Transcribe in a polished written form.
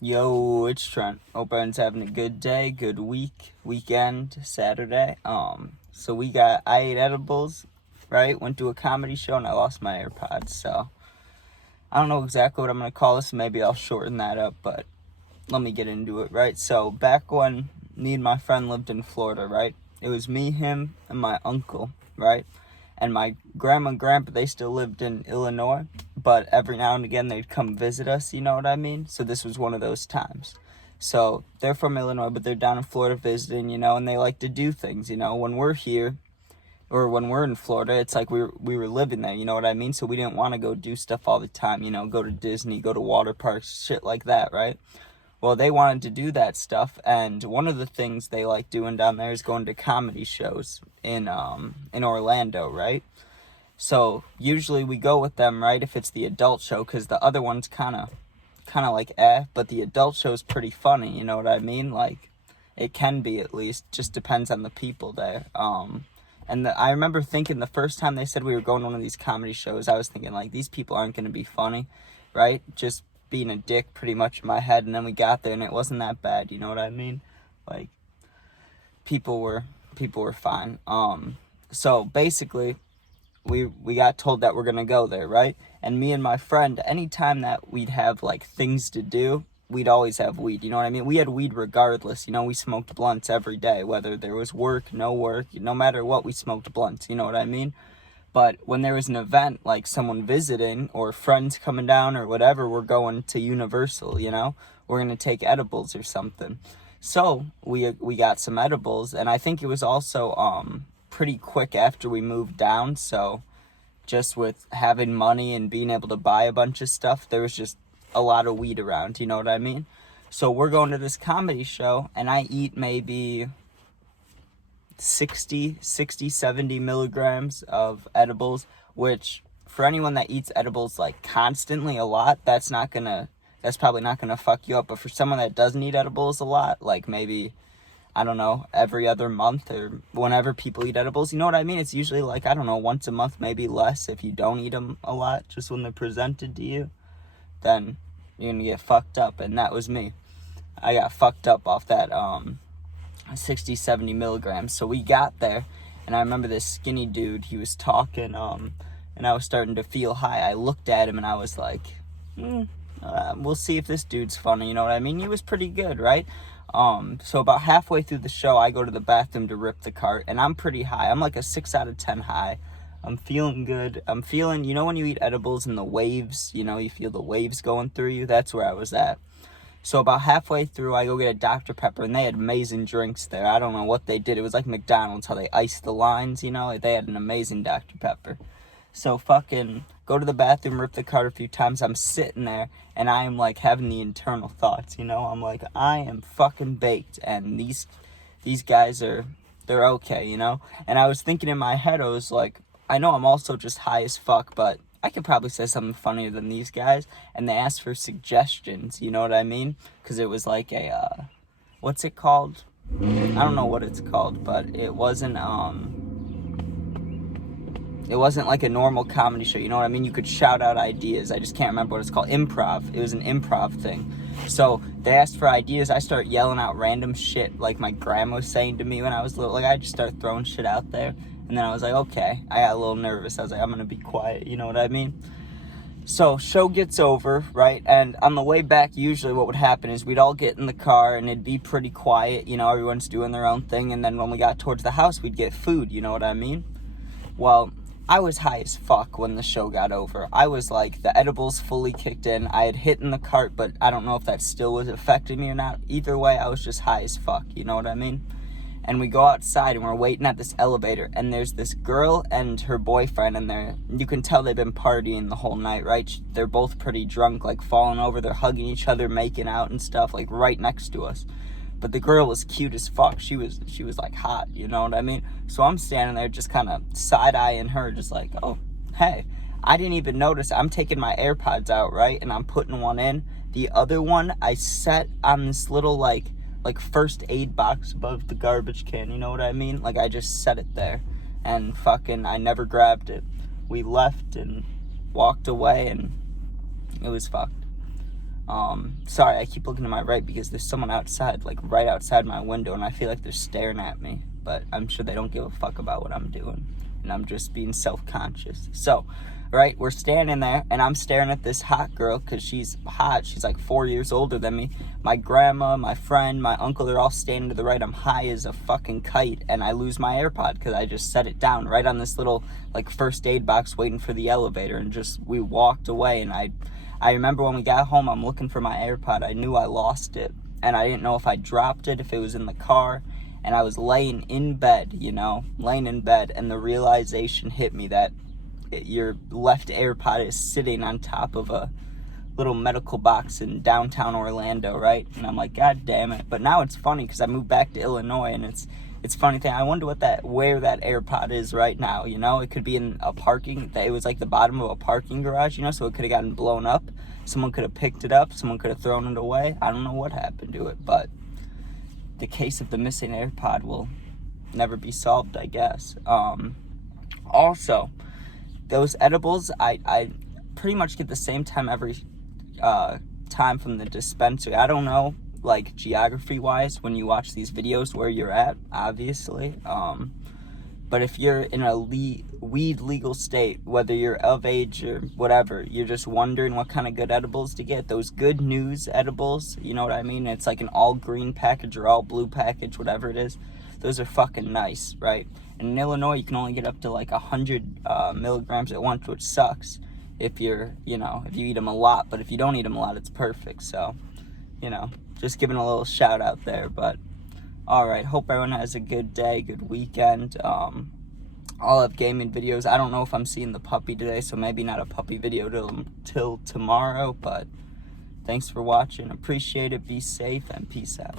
Yo, it's Trent. Hope everyone's having a good day, good weekend, Saturday. I ate edibles, right? Went to a comedy show and I lost my AirPods. So I don't know exactly what I'm gonna call this. Maybe I'll shorten that up, but let me get into it, right? So back when me and my friend lived in Florida, right? It was me, him, and my uncle, right? And my grandma and grandpa, they still lived in Illinois, but every now and again they'd come visit us, you know what I mean? So this was one of those times. So they're from Illinois, but they're down in Florida visiting, and they like to do things, when we're here or when we're in Florida, it's like we were living there, you know what I mean? So we didn't want to go do stuff all the time, go to Disney, go to water parks, shit like that, right? Well, they wanted to do that stuff, and one of the things they like doing down there is going to comedy shows in Orlando, right? So usually we go with them, right? If it's the adult show, because the other one's kind of like but the adult show's pretty funny. You know what I mean? Like, it can be, at least. Just depends on the people there. I remember thinking the first time they said we were going to one of these comedy shows, I was thinking, like, these people aren't going to be funny, right? Just being a dick pretty much in my head. And then we got there and it wasn't that bad. You know what I mean? Like, people were fine. So basically, we got told that we're gonna go there, right? And me and my friend, anytime that we'd have like things to do, we'd always have weed. You know what I mean? We had weed regardless. We smoked blunts every day, whether there was work, no work, no matter what, we smoked blunts. You know what I mean? But when there was an event, like someone visiting or friends coming down or whatever, we're going to Universal, We're going to take edibles or something. So we got some edibles, and I think it was also pretty quick after we moved down. So just with having money and being able to buy a bunch of stuff, there was just a lot of weed around, you know what I mean? So we're going to this comedy show, and I eat maybe 60, 70 milligrams of edibles, which for anyone that eats edibles like constantly a lot, that's probably not gonna fuck you up. But for someone that doesn't eat edibles a lot, like maybe, I don't know, every other month or whenever people eat edibles, you know what I mean? It's usually like, I don't know, once a month, maybe less if you don't eat them a lot, just when they're presented to you, then you're gonna get fucked up. And that was me. I got fucked up off that 60, 70 milligrams. So we got there, and I remember this skinny dude, he was talking, and I was starting to feel high. I looked at him and I was like, we'll see if this dude's funny, you know what I mean? He was pretty good, right? So about halfway through the show, I go to the bathroom to rip the cart, and I'm pretty high. I'm like a 6 out of 10 high. I'm feeling good. I'm feeling, when you eat edibles and the waves, you feel the waves going through you? That's where I was at. So about halfway through, I go get a Dr. Pepper, and they had amazing drinks there. I don't know what they did. It was like McDonald's, how they iced the lines, They had an amazing Dr. Pepper. So fucking go to the bathroom, rip the cart a few times. I'm sitting there, and I am like having the internal thoughts, I'm like, I am fucking baked, and these guys they're okay, And I was thinking in my head, I was like, I know I'm also just high as fuck, but I could probably say something funnier than these guys. And they asked for suggestions, you know what I mean? Because it was like a, what's it called? I don't know what it's called, but it wasn't like a normal comedy show, you know what I mean? You could shout out ideas. I just can't remember what it's called. Improv. It was an improv thing. So they asked for ideas. I start yelling out random shit like my grandma was saying to me when I was little. Like, I just start throwing shit out there. And then I was like, okay. I got a little nervous. I was like, I'm going to be quiet. You know what I mean? So show gets over, right? And on the way back, usually what would happen is we'd all get in the car and it'd be pretty quiet. Everyone's doing their own thing. And then when we got towards the house, we'd get food. You know what I mean? Well, I was high as fuck when the show got over. I was like, the edibles fully kicked in. I had hit in the cart, but I don't know if that still was affecting me or not. Either way, I was just high as fuck. You know what I mean? And we go outside and we're waiting at this elevator, and there's this girl and her boyfriend in there. You can tell they've been partying the whole night, right? They're both pretty drunk, like falling over. They're hugging each other, making out and stuff, like right next to us. But the girl was cute as fuck. She was like hot, you know what I mean? So I'm standing there just kind of side-eyeing her, just like, oh, hey. I didn't even notice. I'm taking my AirPods out, right? And I'm putting one in. The other one I set on this little like first aid box above the garbage can, you know what I mean? Like, I just set it there, and fucking I never grabbed it. We left and walked away, and it was fucked. Sorry, I keep looking to my right because there's someone outside, like right outside my window, and I feel like they're staring at me, but I'm sure they don't give a fuck about what I'm doing, and I'm just being self-conscious. So, right, we're standing there, and I'm staring at this hot girl, because she's hot. She's like 4 years older than me. My grandma, my friend, my uncle, they're all standing to the right. I'm high as a fucking kite, and I lose my AirPod because I just set it down right on this little, like, first aid box waiting for the elevator, and just, we walked away, and I remember when we got home, I'm looking for my AirPod. I knew I lost it, and I didn't know if I dropped it, if it was in the car, and I was laying in bed, and the realization hit me that your left AirPod is sitting on top of a little medical box in downtown Orlando, right? And I'm like, God damn it. But now it's funny because I moved back to Illinois, and it's funny thing. I wonder where that AirPod is right now. It could be in a parking. It was like the bottom of a parking garage. So it could have gotten blown up. Someone could have picked it up. Someone could have thrown it away. I don't know what happened to it, but the case of the missing AirPod will never be solved, I guess. Also, those edibles, I pretty much get the same time every time from the dispensary. I don't know, like, geography-wise, when you watch these videos where you're at, obviously. But if you're in a weed legal state, whether you're of age or whatever, you're just wondering what kind of good edibles to get. Those good news edibles, you know what I mean? It's like an all green package or all blue package, whatever it is. Those are fucking nice, right? And in Illinois, you can only get up to like 100 milligrams at once, which sucks if you eat them a lot. But if you don't eat them a lot, it's perfect. So, just giving a little shout out there. But all right, hope everyone has a good day, good weekend. I'll have gaming videos. I don't know if I'm seeing the puppy today, so maybe not a puppy video till tomorrow. But thanks for watching. Appreciate it. Be safe and peace out.